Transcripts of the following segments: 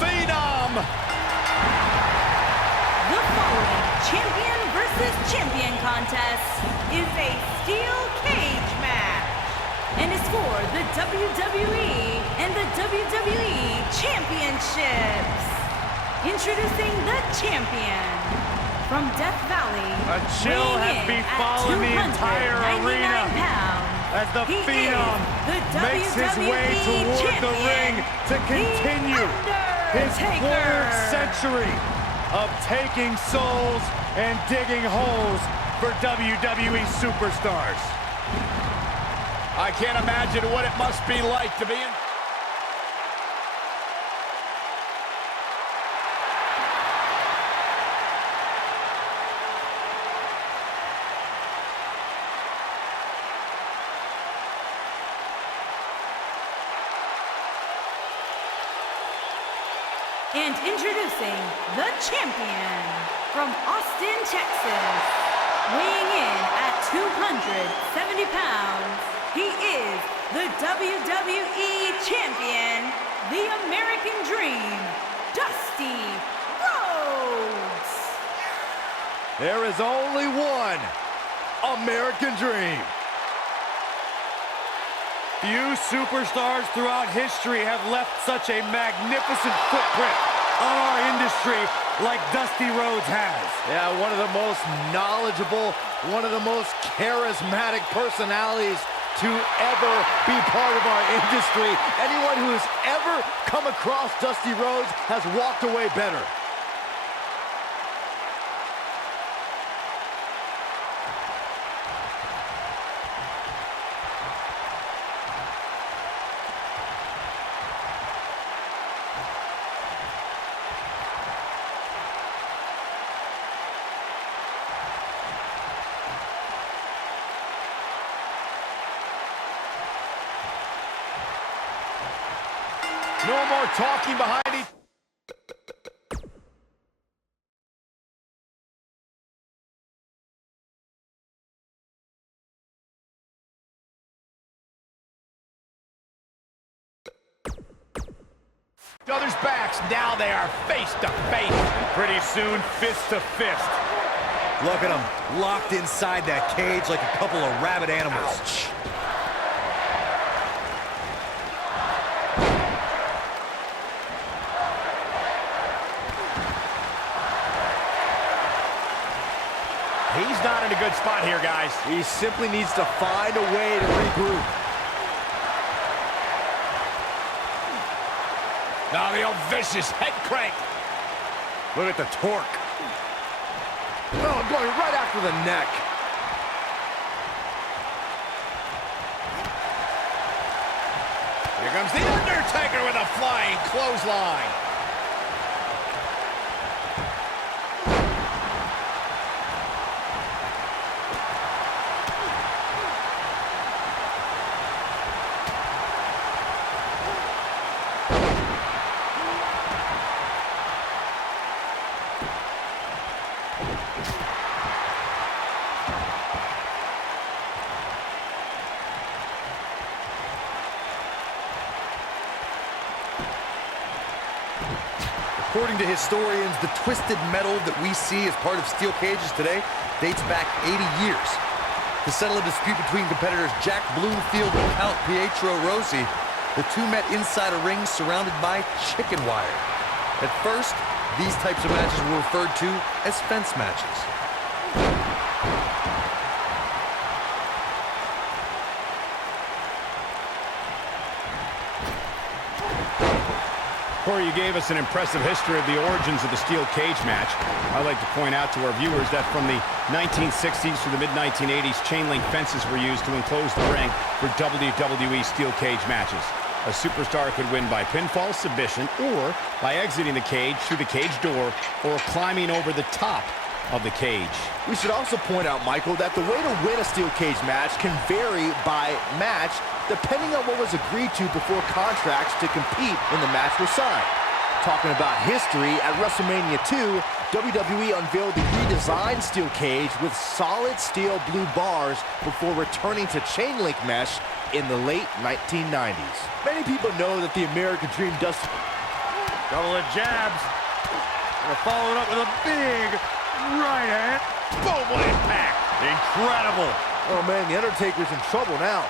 Phenom. The following champion versus champion contest is a steel cage match and is for the WWE and the WWE Championships. Introducing the champion from Death Valley, A chill has befallen the entire arena as the Phenom makes his way toward the ring to continue his third century of taking souls and digging holes for WWE superstars. I can't imagine what it must be like to be in. And introducing the champion from Austin, Texas, weighing in at 270 pounds, he is the WWE Champion, the American Dream, Dusty Rhodes. There is only one American Dream. Few superstars throughout history have left such a magnificent footprint on our industry like Dusty Rhodes has. Yeah, one of the most knowledgeable, one of the most charismatic personalities to ever be part of our industry. Anyone who has ever come across Dusty Rhodes has walked away better. No more talking behind each. Other's backs. Now they are face to face. And pretty soon, fist to fist. Look at them, locked inside that cage like a couple of rabid animals. Ouch. He's not in a good spot here, guys. He simply needs to find a way to regroup. Now the old vicious head crank. Look at the torque. Oh, going right after the neck. Here comes The Undertaker with a flying clothesline. According to historians, the twisted metal that we see as part of steel cages today dates back 80 years. To settle a dispute between competitors Jack Bloomfield and Count Pietro Rossi, the two met inside a ring surrounded by chicken wire. At first, these types of matches were referred to as fence matches. Corey, you gave us an impressive history of the origins of the steel cage match. I'd like to point out to our viewers that from the 1960s to the mid-1980s, chain link fences were used to enclose the ring for WWE steel cage matches. A superstar could win by pinfall, submission, or by exiting the cage through the cage door or climbing over the top of the cage. We should also point out, Michael, that the way to win a steel cage match can vary by match depending on what was agreed to before contracts to compete in the match were signed. Talking about history, at WrestleMania 2, WWE unveiled the redesigned steel cage with solid steel blue bars before returning to chain link mesh in the late 1990s. Many people know that the American Dream Couple of jabs. Gonna follow it up with a big right hand. Boom, what impact. Incredible. Oh, man, The Undertaker's in trouble now.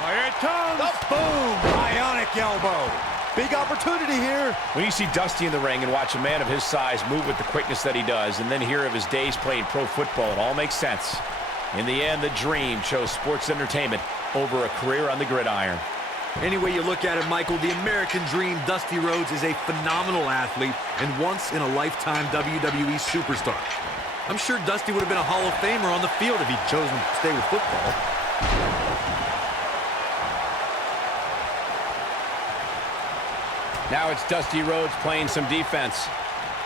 Oh, here it comes. Oh, boom! Bionic elbow. Big opportunity here. When you see Dusty in the ring and watch a man of his size move with the quickness that he does, and then hear of his days playing pro football, it all makes sense. In the end, the dream chose sports entertainment over a career on the gridiron. Any way you look at it, Michael, the American Dream, Dusty Rhodes, is a phenomenal athlete and once-in-a-lifetime WWE superstar. I'm sure Dusty would have been a Hall of Famer on the field if he'd chosen to stay with football. Now it's Dusty Rhodes playing some defense.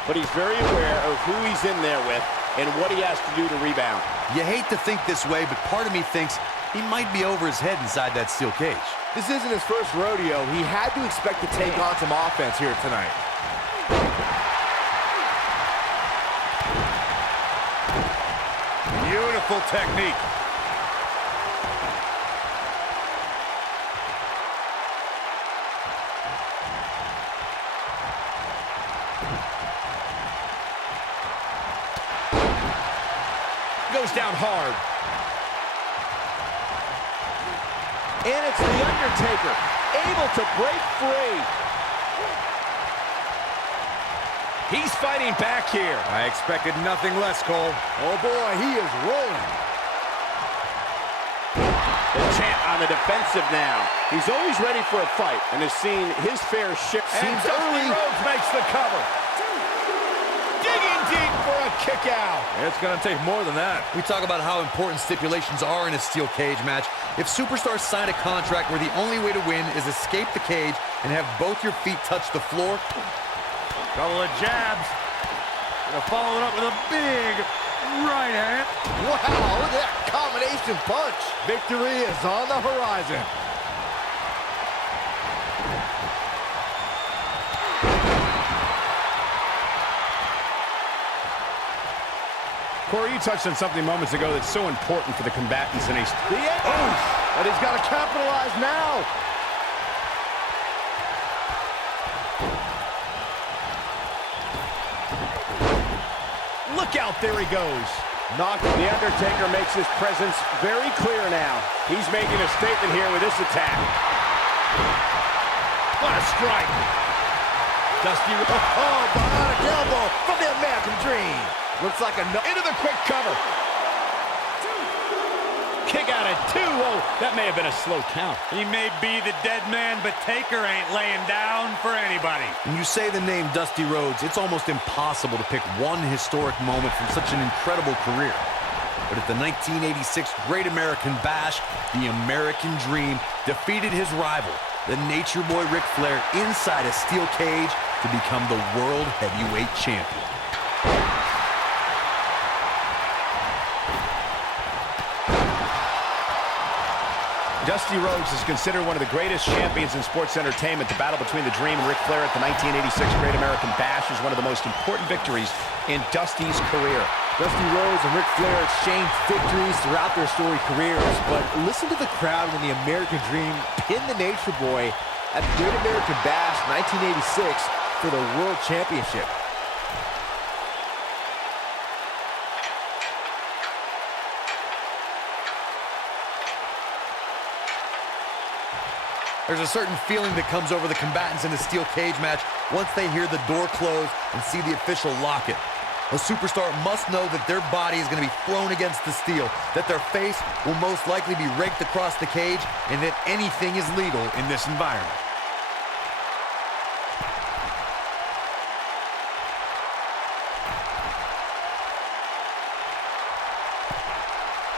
But he's very aware of who he's in there with and what he has to do to rebound. You hate to think this way, but part of me thinks he might be over his head inside that steel cage. This isn't his first rodeo. He had to expect to take on some offense here tonight. Beautiful technique. Goes down hard. And it's The Undertaker, able to break free. He's fighting back here. I expected nothing less, Cole. Oh, boy, he is rolling. The champ on the defensive now. He's always ready for a fight and has seen his fair share. And Seems Dusty early. Rhodes makes the cover. Digging deep for a kick out. It's going to take more than that. We talk about how important stipulations are in a steel cage match. If superstars sign a contract where the only way to win is escape the cage and have both your feet touch the floor. Couple of jabs. Gonna follow it up with a big right hand. Wow, look at that combination punch. Victory is on the horizon. Corey, you touched on something moments ago that's so important for the combatants in a... The end. Oh, but he's got to capitalize now. Look out, there he goes. The Undertaker makes his presence very clear now. He's making a statement here with this attack. What a strike. Dusty Rhodes. Oh, bionic elbow from the American Dream. Looks like a... Into the quick cover. Kick out at 2. Whoa, that may have been a slow count. He may be the dead man, but Taker ain't laying down for anybody. When you say the name Dusty Rhodes, it's almost impossible to pick one historic moment from such an incredible career. But at the 1986 Great American Bash, the American Dream defeated his rival, the Nature Boy Ric Flair, inside a steel cage to become the World Heavyweight Champion. Dusty Rhodes is considered one of the greatest champions in sports entertainment. The battle between the Dream and Ric Flair at the 1986 Great American Bash is one of the most important victories in Dusty's career. Dusty Rhodes and Ric Flair exchanged victories throughout their storied careers, but listen to the crowd when the American Dream pinned the Nature Boy at the Great American Bash 1986 for the World Championship. There's a certain feeling that comes over the combatants in a steel cage match once they hear the door close and see the official lock it. A superstar must know that their body is going to be thrown against the steel, that their face will most likely be raked across the cage, and that anything is legal in this environment.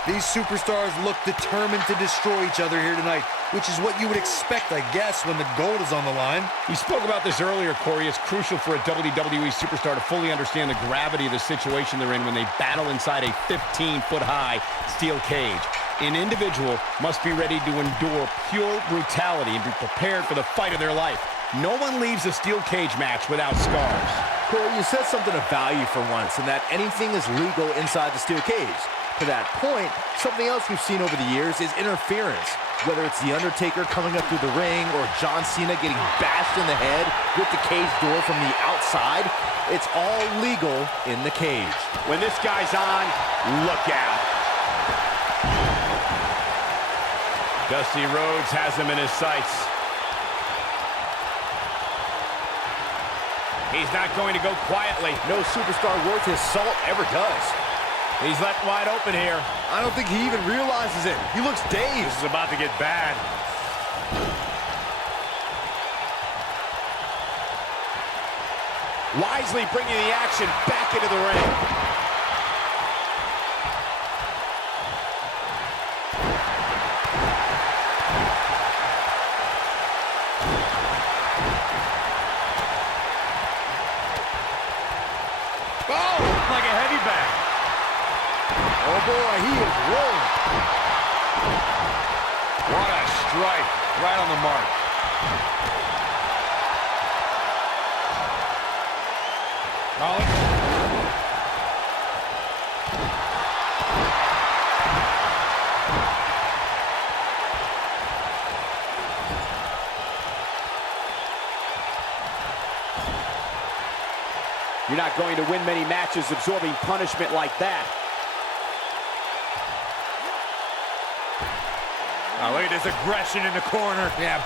These superstars look determined to destroy each other here tonight, which is what you would expect, I guess, when the gold is on the line. You spoke about this earlier, Corey. It's crucial for a WWE superstar to fully understand the gravity of the situation they're in when they battle inside a 15-foot-high steel cage. An individual must be ready to endure pure brutality and be prepared for the fight of their life. No one leaves a steel cage match without scars. Corey, you said something of value for once, and that anything is legal inside the steel cage. To that point, something else we've seen over the years is interference. Whether it's The Undertaker coming up through the ring or John Cena getting bashed in the head with the cage door from the outside, it's all legal in the cage. When this guy's on, look out. Dusty Rhodes has him in his sights. He's not going to go quietly. No superstar worth his salt ever does. He's left wide open here. I don't think he even realizes it. He looks dazed. This is about to get bad. Wisely bringing the action back into the ring. Oh, like a heavy bag. Oh boy, he is rolling. What a strike. Right on the mark. Rollins. You're not going to win many matches absorbing punishment like that. Oh, look at this aggression in the corner. Yeah.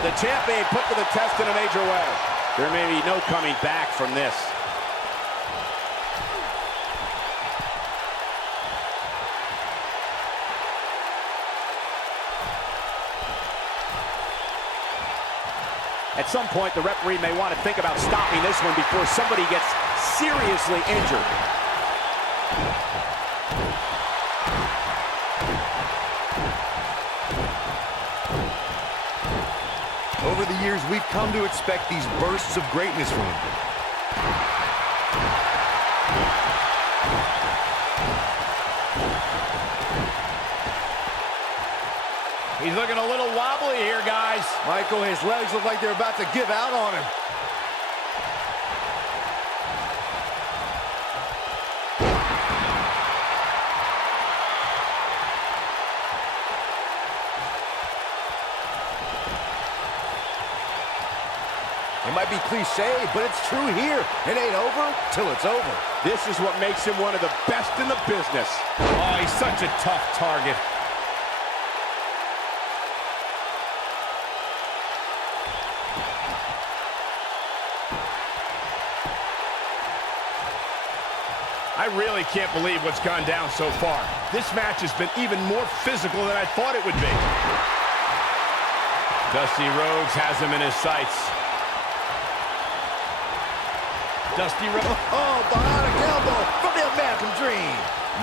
The champ being put to the test in a major way. There may be no coming back from this. At some point, the referee may want to think about stopping this one before somebody gets seriously injured. Over the years, we've come to expect these bursts of greatness from him. He's looking a little wobbly here, guys. Michael, his legs look like they're about to give out on him. It might be cliche, but it's true here. It ain't over till it's over. This is what makes him one of the best in the business. Oh, he's such a tough target. I really can't believe what's gone down so far. This match has been even more physical than I thought it would be. Dusty Rhodes has him in his sights. Dusty Rhodes. Oh, bionic elbow from the American Dream.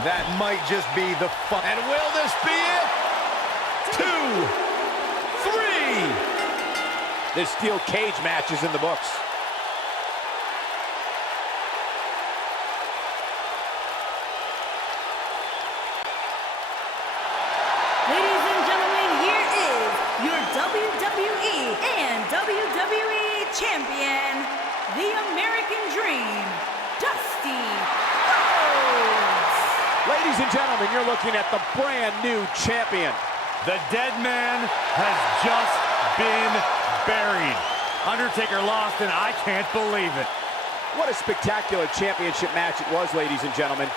That might just be the fun. And will this be it? 2, 3. This steel cage match is in the books. Ladies and gentlemen, here is your WWE and WWE Champion, the American Dream, Dusty Rhodes. Ladies and gentlemen, you're looking at the brand new champion. The dead man has just been buried. Undertaker lost, and I can't believe it. What a spectacular championship match it was, ladies and gentlemen.